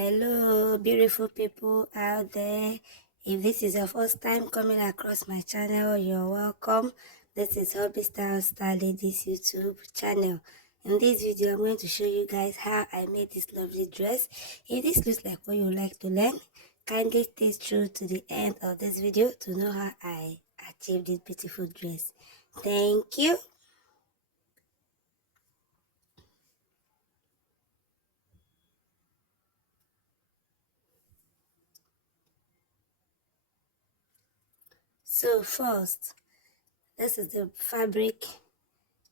Hello beautiful people out there. If this is your first time coming across my channel, you're welcome. This is Hobby Style Ladies YouTube channel. In this video, I'm going to show you guys how I made this lovely dress. If this looks like what you like to learn, kindly stay through to the end of this video to know how I achieved this beautiful dress. Thank you. So first, this is the fabric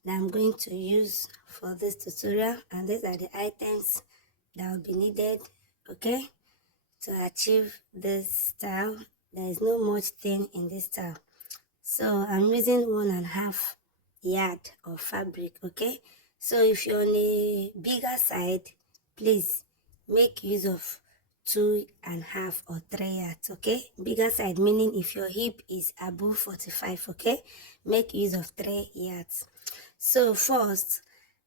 that I'm going to use for this tutorial, and these are the items that will be needed, okay, to achieve this style. There is no much thing in this style, so I'm using 1.5 yard of fabric, okay. So if you're on a bigger side, please make use of 2.5 or 3 yards, okay. Bigger side meaning if your hip is above 45, okay, make use of 3 yards. So first,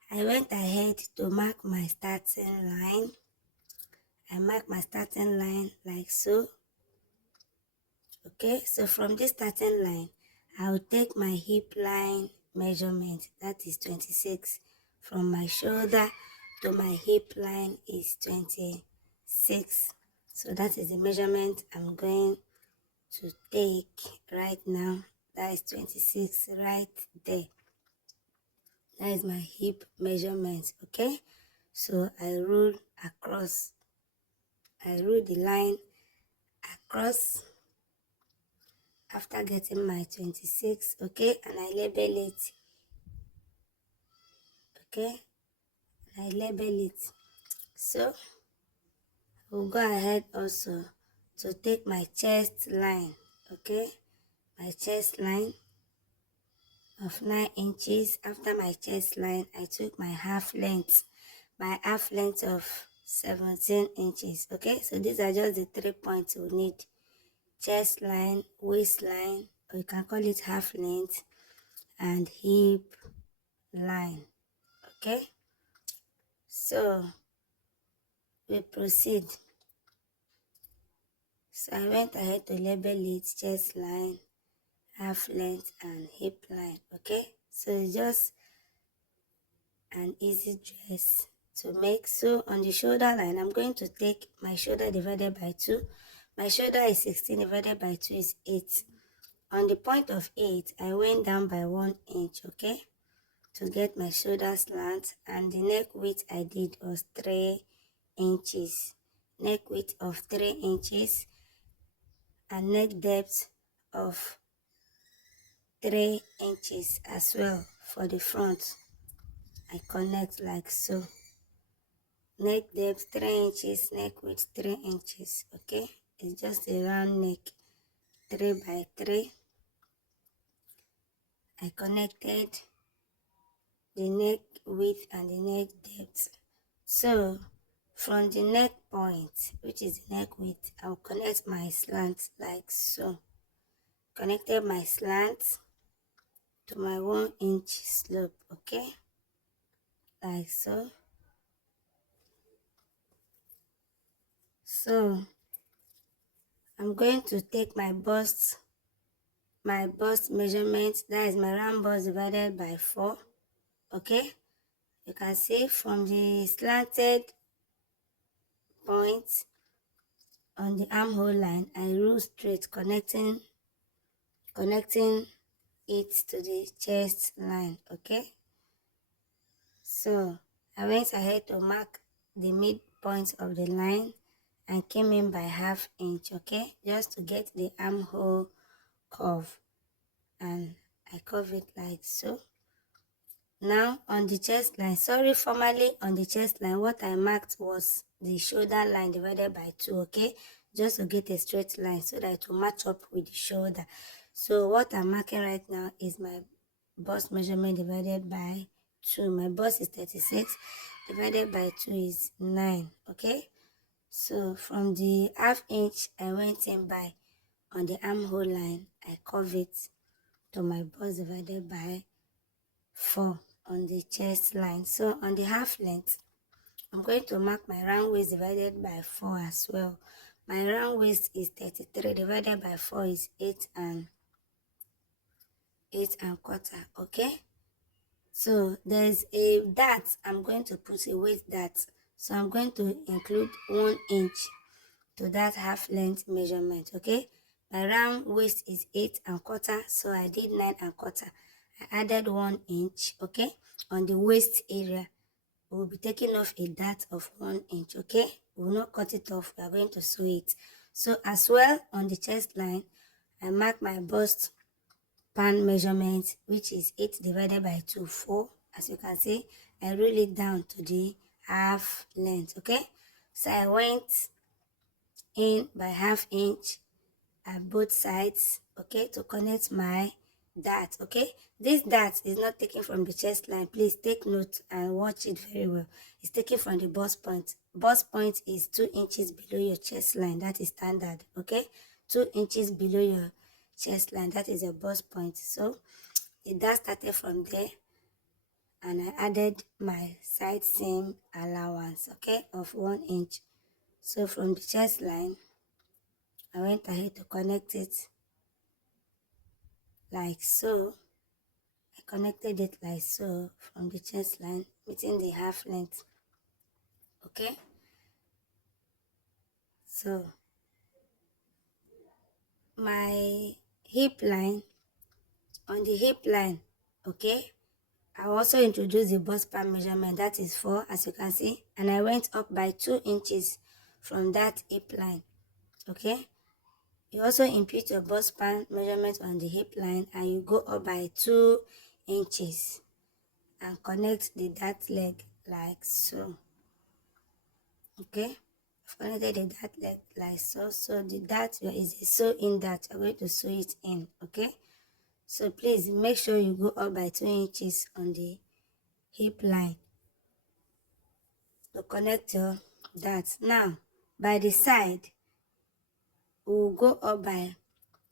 I went ahead to mark my starting line. I mark my starting line like so. Okay, so from this starting line, I will take my hip line measurement, that is 26. From my shoulder to my hip line is 26. So that is the measurement I'm going to take right now. That is 26 right there. That is my hip measurement, okay. So I rule the line across after getting my 26, okay, and I label it, okay, and I label it. So we'll go ahead also to take my chest line, okay, my chest line of 9 inches. After my chest line, I took my half length of 17 inches, okay. So these are just the 3 points we need: chest line, waistline, or you can call it half length, and hip line, okay. So we proceed. So I went ahead to label it chest line, half length, and hip line, okay. So it's just an easy dress to make. So on the shoulder line, I'm going to take my shoulder divided by 2. My shoulder is 16 divided by 2 is 8. On the point of 8, I went down by 1 inch, okay, to get my shoulder slant, and the neck width I did was 3 inches. Neck width of 3 inches and neck depth of 3 inches as well. For the front, I connect like so. Neck depth 3 inches, neck width 3 inches, okay. It's just a round neck, 3 by 3. I connected the neck width and the neck depth. So from the neck point, which is the neck width, I'll connect my slant like so. Connected my slant to my 1 inch slope, okay, like so. So I'm going to take my bust measurement, that is my round bust divided by 4, okay. You can see from the slanted point on the armhole line, I rule straight, connecting it to the chest line, okay. So I went ahead to mark the midpoint of the line and came in by ½ inch, okay, just to get the armhole curve, and I curve it like so. Now on the chest line, formerly on the chest line, what I marked was the shoulder line divided by 2, okay, just to get a straight line so that it will match up with the shoulder. So what I'm marking right now is my bust measurement divided by 2. My bust is 36, divided by 2 is 9, okay. So from the ½ inch I went in by on the armhole line, I curve it to my bust divided by 4 on the chest line. So on the half length, I'm going to mark my round waist divided by 4 as well. My round waist is 33 divided by 4 is 8 and 8¼ okay. So there's a dart, I'm going to put a waist dart, so I'm going to include 1 inch to that half length measurement, okay. My round waist is 8¼ so I did 9¼ I added 1 inch, okay. On the waist area we'll be taking off a dart of 1 inch, okay. We will not cut it off, we are going to sew it. So as well on the chest line I mark my bust pan measurement, which is 8 divided by 2, 4. As you can see, I roll it down to the half length, okay. So I went in by ½ inch at both sides, okay, to connect my dart, okay. This dart is not taken from the chest line, please take note and watch it very well. It's taken from the bust point. Bust point is 2 inches below your chest line, that is standard, okay. 2 inches below your chest line, that is a bust point. So the dart started from there and I added my side seam allowance, okay, of 1 inch. So from the chest line I went ahead to connect it like so. I connected it like so from the chest line within the half length, okay. So my hip line, on the hip line, okay, I also introduced the bust pan measurement, that is 4 as you can see, and I went up by 2 inches from that hip line, okay. You also impute your bust pan measurement on the hip line and you go up by 2 inches and connect the dart leg like so, okay. I've connected the dart leg like so. So the dart is a sew in dart, you're going to sew it in, okay. So please make sure you go up by 2 inches on the hip line to connect your dart. Now by the side we'll go up by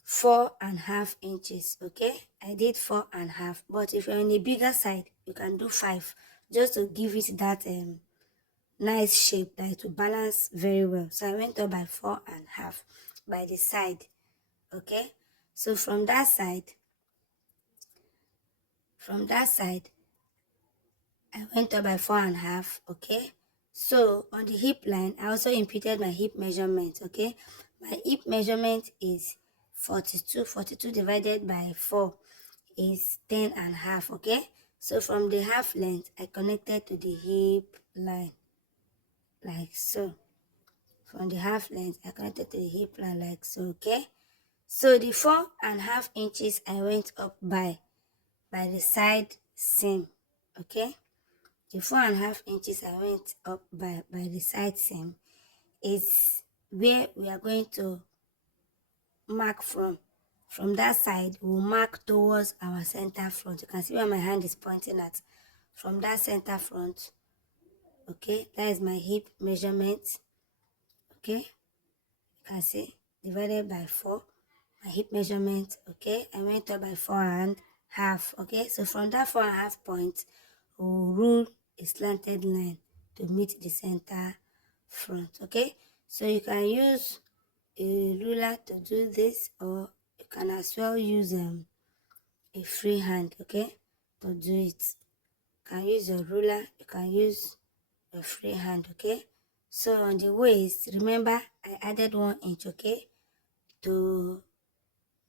4½ inches, okay. I did 4½, but if you're on a bigger side you can do 5 just to give it that nice shape that it will balance very well. So I went up by 4½ by the side, okay. So from that side I went up by 4½, okay. So on the hip line I also imputed my hip measurement, okay. My hip measurement is 42 divided by 4 is 10½, okay. So from the half length I connected to the hip line like so. From the half length I connected to the hip line like so, okay. So the 4½ inches I went up by the side seam, okay. The 4½ inches I went up by the side seam is where we are going to mark from. From that side we'll mark towards our center front. You can see where my hand is pointing at. From that center front, okay, that is my hip measurement, okay. You can see divided by 4, my hip measurement, okay. I went up by 4½ okay. So from that 4½ point we'll rule a slanted line to meet the center front, okay. So you can use a ruler to do this, or you can as well use a free hand, okay, to do it. You can use your ruler, you can use your free hand, okay. So on the waist, remember I added 1 inch, okay, to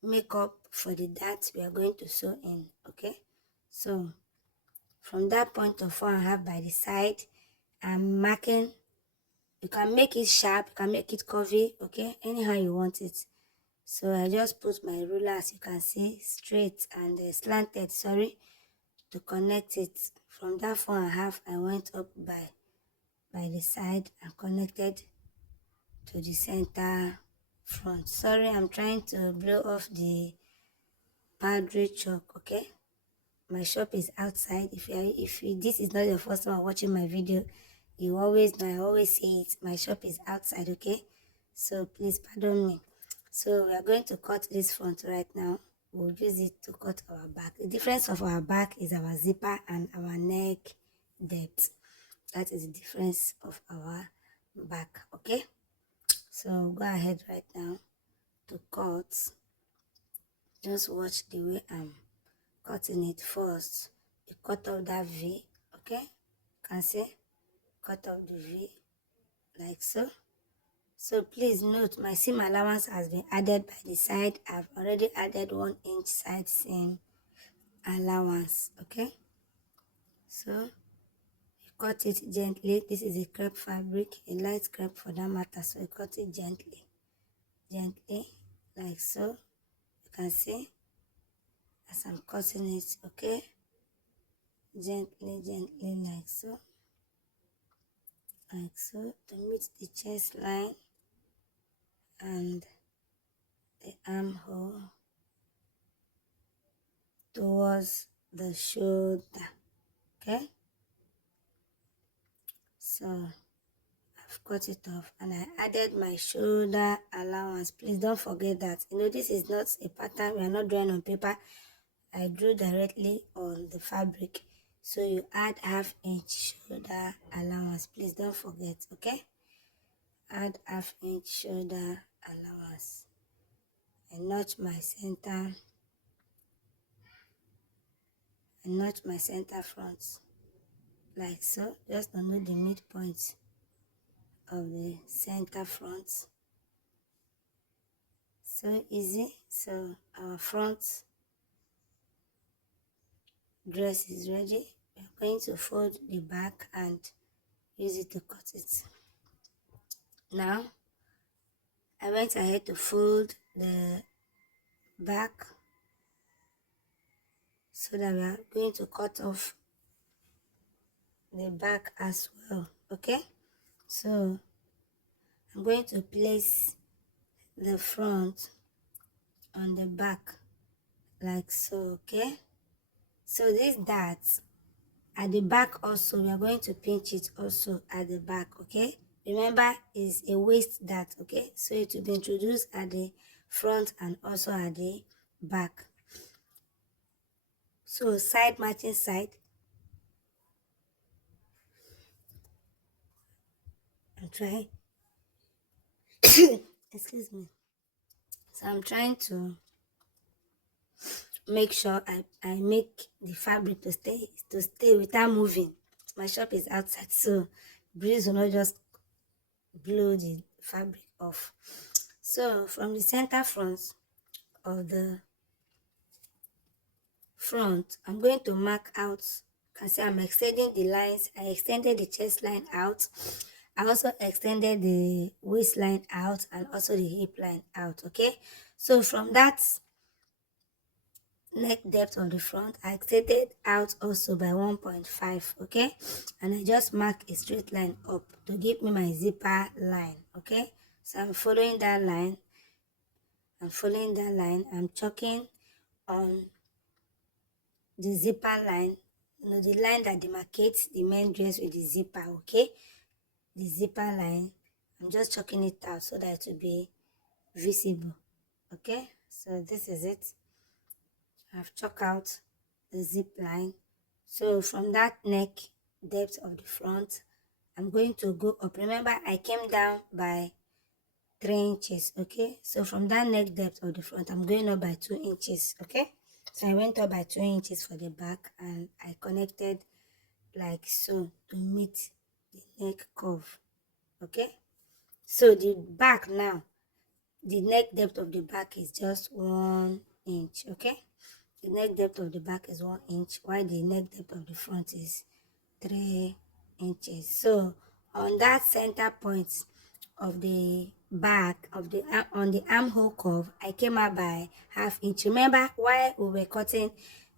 make up for the dart we are going to sew in, okay. So from that point of 4½ by the side I'm marking. You can make it sharp, you can make it curvy, okay, anyhow you want it. So I just put my ruler, as you can see, straight and slanted, sorry, to connect it. From that 4½ I went up by the side and connected to the center front. Sorry, I'm trying to blow off the powdery chalk, okay. My shop is outside. If this is not your first time watching my video, you always know I always say it, my shop is outside, okay. So please pardon me. So we are going to cut this front right now. We'll use it to cut our back. The difference of our back is our zipper and our neck depth. That is the difference of our back. Okay, so go ahead right now to cut. Just watch the way I'm cutting it. First you cut off that V. Okay, you can see, cut off the V like so. So please note, my seam allowance has been added by the side. I've already added 1 inch side seam allowance. Okay, so you cut it gently. This is a crepe fabric, a light crepe for that matter, so you cut it gently like so. You can see as I'm cutting it. Okay, gently like so, to meet the chest line and the armhole towards the shoulder. Okay, so I've cut it off and I added my shoulder allowance. Please don't forget that. This is not a pattern. We are not drawing on paper. I drew directly on the fabric. So you add 1/2 inch shoulder allowance. Please don't forget. Okay, add 1/2 inch shoulder allowance. I notch my center. Front like so, just to know the midpoint of the center front. So easy. So our front dress is ready. We are going to fold the back and use it to cut it. Now I went ahead to fold the back so that we are going to cut off the back as well. Okay, so I'm going to place the front on the back like so. Okay, so these darts at the back also, we are going to pinch it also at the back. Okay, remember is a waist dart. Okay, so it will be introduced at the front and also at the back. So side matching side. I'm trying excuse me. So I'm trying to make sure I make the fabric to stay without moving. My shop is outside, so breeze will not just blow the fabric off. So from the center front of the front, I'm going to mark out. You can see I'm extending the lines. I extended the chest line out. I also extended the waistline out and also the hip line out. Okay, so from that neck depth of the front, I extended out also by 1.5. Okay, and I just mark a straight line up to give me my zipper line. Okay, so I'm following that line. I'm chalking on the zipper line, the line that demarcates the main dress with the zipper. Okay, the zipper line, I'm just chalking it out so that it will be visible. Okay, so this is it. I've chalked out the zip line. So from that neck depth of the front, I'm going to go up. Remember, I came down by 3 inches. Okay, so from that neck depth of the front, I'm going up by 2 inches. Okay, so I went up by 2 inches for the back and I connected like so to meet the neck curve. Okay, so the back now, the neck depth of the back is just 1 inch. Okay, the neck depth of the back is 1 inch, while the neck depth of the front is 3 inches. So on that center point of the back of the on the armhole curve, I came out by 1/2 inch. Remember, while we were cutting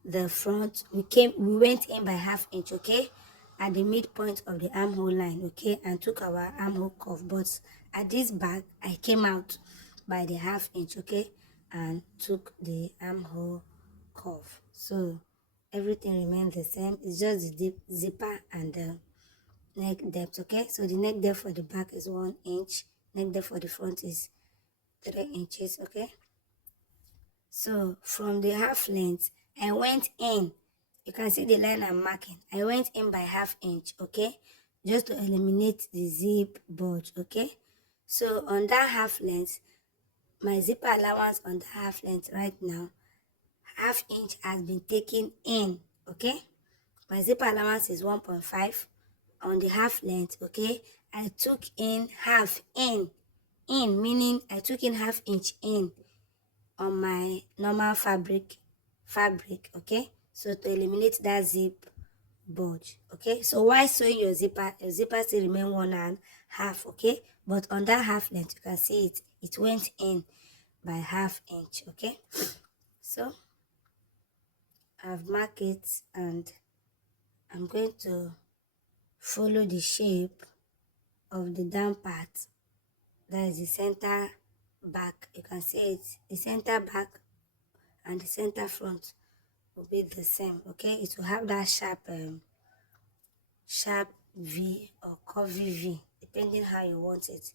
the front, we went in by 1/2 inch. Okay, at the midpoint of the armhole line. Okay, and took our armhole curve. But at this back, I came out by the 1/2 inch. Okay, and took the armhole curve. So everything remains the same. It's just the zipper and the neck depth. Okay, so the neck depth for the back is 1 inch, neck depth for the front is 3 inches. Okay, so from the half length, I went in. You can see the line I'm marking. I went in by 1/2 inch. Okay, just to eliminate the zip bulge. Okay, so on that half length, my zipper allowance on the half length right now, half inch has been taken in. Okay, my zipper allowance is 1.5 on the half length. Okay, I took in half in, meaning I took in half inch in on my normal fabric. Okay, so to eliminate that zip bulge. Okay, so while sewing your zipper still remain 1.5. Okay, but on that half length you can see it went in by half inch. Okay, so I've marked it and I'm going to follow the shape of the down part. That is the center back. You can see it, the center back and the center front will be the same. Okay, it will have that sharp V or curvy V depending how you want it.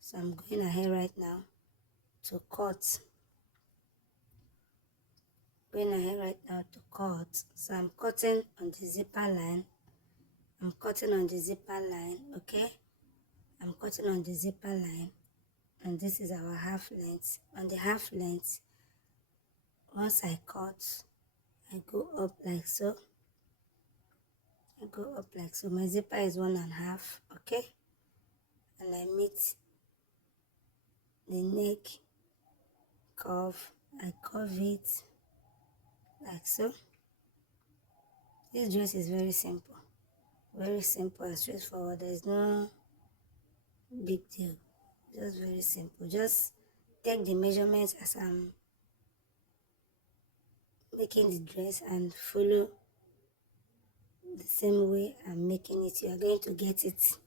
So I'm going ahead right now to cut. So I'm cutting on the zipper line. Okay, I'm cutting on the zipper line, and this is our half length. On the half length, once I cut, I go up like so. My zipper is 1.5. Okay, and I meet the neck curve. I curve it like so. This dress is very simple and straightforward. There is no big deal, just very simple. Just take the measurements as I'm making the dress and follow the same way I'm making it. You are going to get it.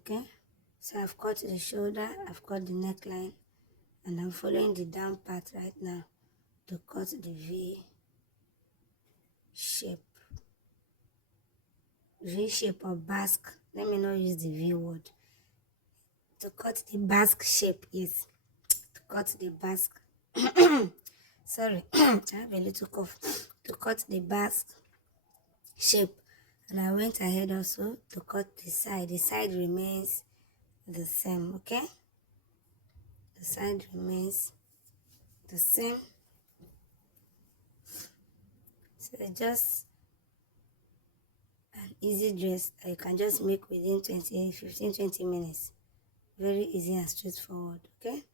Okay, so I've cut the shoulder, I've cut the neckline, and I'm following the down part right now to cut the V shape or Basque. Let me not use the V word. To cut the Basque shape, yes. To cut the Basque. Sorry, I have a little cough. To cut the Basque shape, and I went ahead also to cut the side. The side remains the same. Okay, the side remains the same. So just an easy dress that you can just make within 15-20 minutes. Very easy and straightforward. Okay,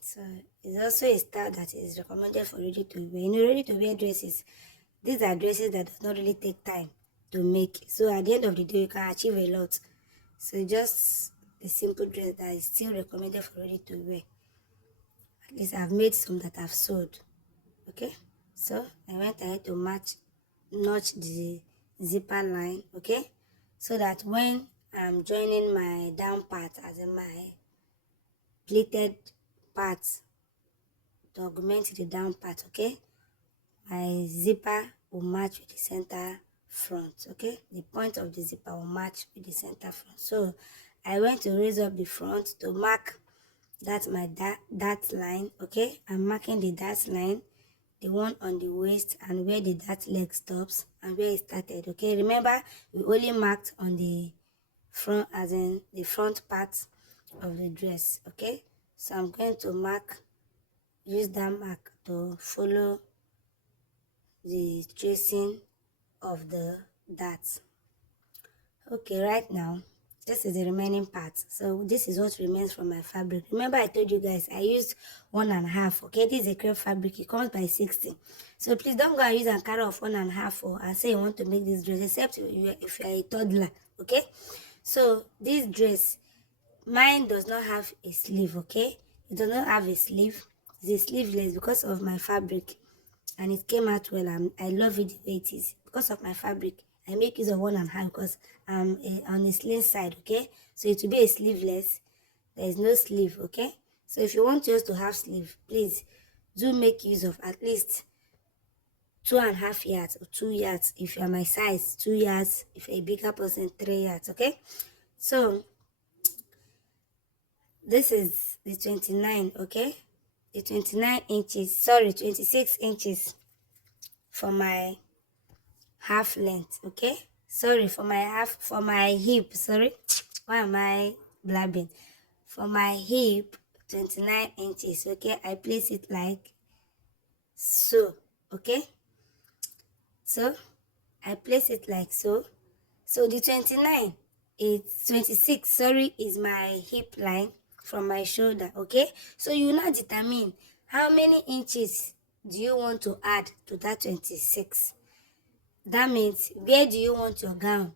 so it's also a style that is recommended for ready to wear. You know, ready to wear dresses, these are dresses that does not really take time to make. So at the end of the day, you can achieve a lot. So just a simple dress that is still recommended for ready to wear. At least I've made some that I've sold. Okay, so I went ahead to notch the zipper line. Okay, so that when I'm joining my down part, as in my pleated part, to augment the down part, okay, my zipper will match with the center front. Okay, the point of the zipper will match with the center front. So I went to raise up the front to mark that my dart line. Okay, I'm marking the dart line, the one on the waist and where the dart leg stops and where it started. Okay, remember we only marked on the front, as in the front part of the dress. Okay, so I'm going to use that mark to follow the tracing of the darts. Okay, right now this is the remaining part. So this is what remains from my fabric. Remember I told you guys I used 1.5. Okay, this is a crepe fabric, it comes by 60. So please don't go and use and carry off 1.5 and say you want to make this dress, except if you are a toddler. Okay, so this dress, mine does not have a sleeve. Okay, it does not have a sleeve. It's a sleeveless because of my fabric, and it came out well. I love it the way it is because of my fabric. I make use of 1.5 because I'm on a slim side. Okay, so it will be a sleeveless. There is no sleeve. Okay, so if you want yours to have sleeve, please do make use of at least 2.5 yards or 2 yards if you are my size, 2 yards if you're a bigger person, 3 yards. Okay, so this is the 29. Okay, the 26 inches for my half length, okay? Sorry, for my hip, sorry. Why am I blabbing? For my hip, 29 inches, okay? I place it like so, okay? So, I place it like so. So the 29, it's 26, sorry, is my hip line from my shoulder, okay? So you now determine how many inches do you want to add to that 26. That means, where do you want your gown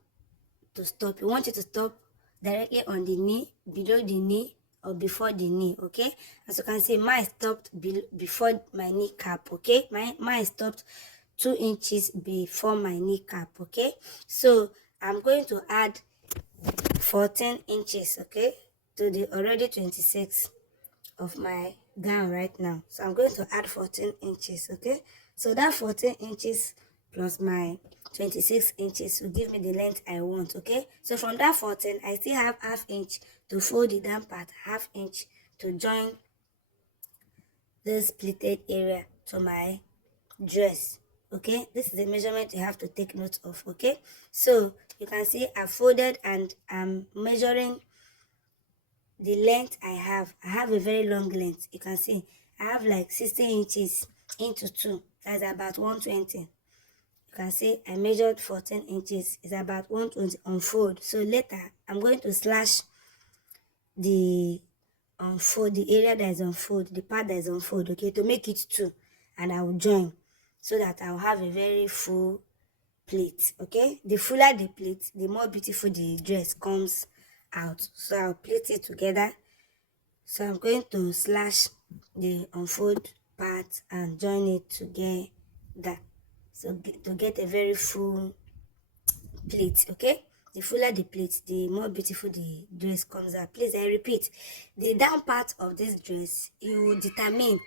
to stop? You want it to stop directly on the knee, below the knee, or before the knee, okay? As you can see, mine stopped before my kneecap, okay? Mine stopped 2 inches before my kneecap, okay? So I'm going to add 14 inches, okay, to the already 26 of my gown right now. So I'm going to add 14 inches, okay? So that 14 inches plus my 26 inches will give me the length I want, okay? So from that 14, I still have half inch to fold the down part, half inch to join this pleated area to my dress, okay? This is the measurement you have to take note of, okay? So you can see I folded and I'm measuring the length I have a very long length. You can see I have like 60 inches into 2. That's about 120. You can see I measured 14 inches. It's about 120 on fold. So later I'm going to slash the unfold, the area that is unfold, the part that is unfold, okay, to make it 2, and I will join so that I'll have a very full pleat, okay? The fuller the pleat, the more beautiful the dress comes out. So I'll pleat it together. So I'm going to slash the unfold part and join it together. So to get a very full pleat, okay? The fuller the pleat, the more beautiful the dress comes out. Please, I repeat, the down part of this dress, you will determine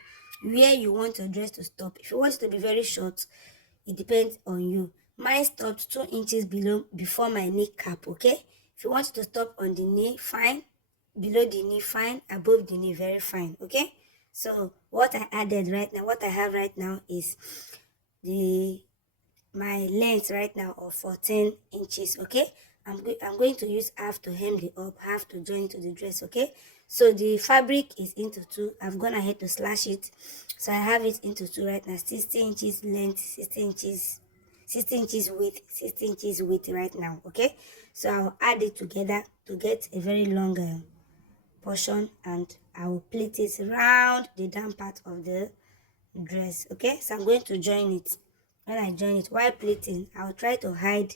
where you want your dress to stop. If you want it to be very short, it depends on you. Mine stopped 2 inches before my kneecap, okay? If you want it to stop on the knee, fine. Below the knee, fine. Above the knee, very fine, okay? So what I added right now, what I have right now is my length right now of 14 inches, okay? I'm going to use half to hem the up, half to join to the dress, okay? So the fabric is into 2. I've gone ahead to slash it. So I have it into 2 right now. 60 inches length, 60 inches width, 60 inches width right now, okay? So I'll add it together to get a very long portion, and I will pleat it around the down part of the dress, okay? So I'm going to join it. When I join it, while pleating, I'll try to hide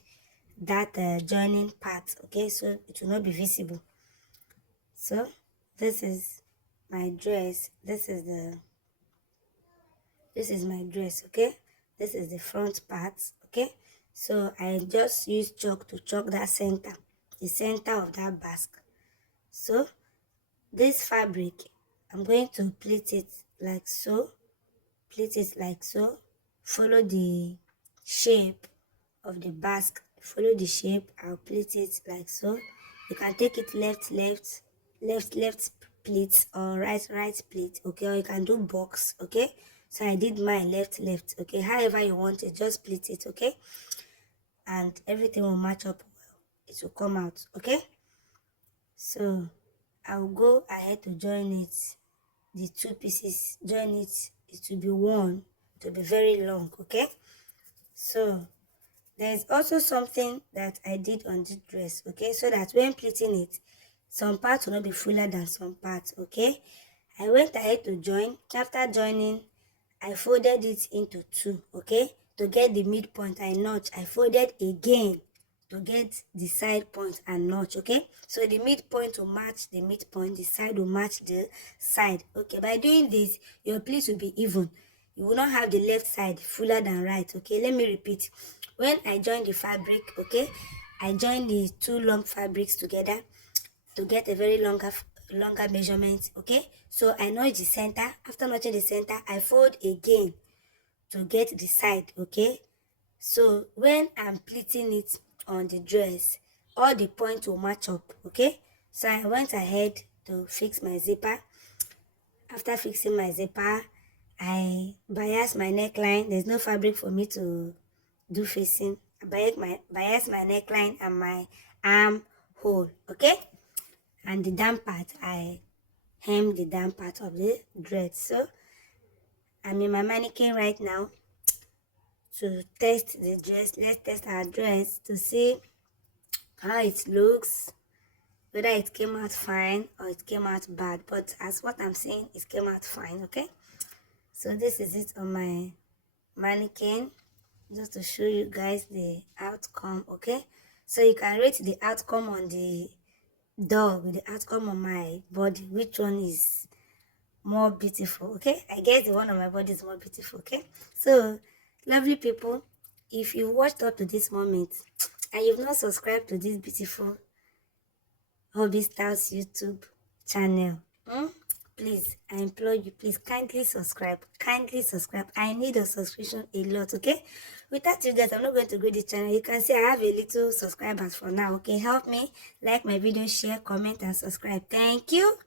that joining part, okay, so it will not be visible. So this is my dress. This is my dress, okay? This is the front part, okay? So I just use chalk to chalk that center, the center of that basque. So this fabric, I'm going to pleat it like so, pleat it like so, follow the shape of the basque, follow the shape. I'll pleat it like so. You can take it left pleat, or right pleat, okay? Or you can do box, okay? So I did my left, okay? However you want it, just pleat it, okay? And everything will match up well. It will come out, okay? So I'll go ahead to join it, the 2 pieces, join it. It will be one, it will be very long, okay? So there's also something that I did on this dress, okay? So that when pleating it, some parts will not be fuller than some parts, okay? I went ahead to join. After joining, I folded it into 2, okay? To get the midpoint I notch, I folded again to get the side point and notch, okay? So the midpoint will match the midpoint, the side will match the side, okay? By doing this, your pleats will be even. You will not have the left side fuller than right, okay? Let me repeat. When I join the fabric, okay, I join the 2 long fabrics together to get a very longer measurement, okay? So I notch the center. After notching the center, I fold again to get the side, okay? So when I'm pleating it on the dress, all the points will match up, okay? So I went ahead to fix my zipper. After fixing my zipper, I biased my neckline. There's no fabric for me to do facing. bias my neckline and my arm hole, okay? And the down part, I hem the down part of the dress. So I'm in my mannequin right now to test the dress. Let's test our dress to see how it looks, whether it came out fine or it came out bad. But as what I'm saying, it came out fine, okay? So this is it on my mannequin, just to show you guys the outcome, okay? So you can rate the outcome on the dog, the outcome on my body, which one is more beautiful, okay? I guess the one on my body is more beautiful, okay? So lovely people, if you watched up to this moment and you've not subscribed to this beautiful Hobby Styles YouTube channel, please, I implore you, please kindly subscribe. I need a subscription a lot, okay? Without you guys, I'm not going to grow this channel. You can see I have a little subscribers for now, okay? Help me like my video, share, comment, and subscribe. Thank you.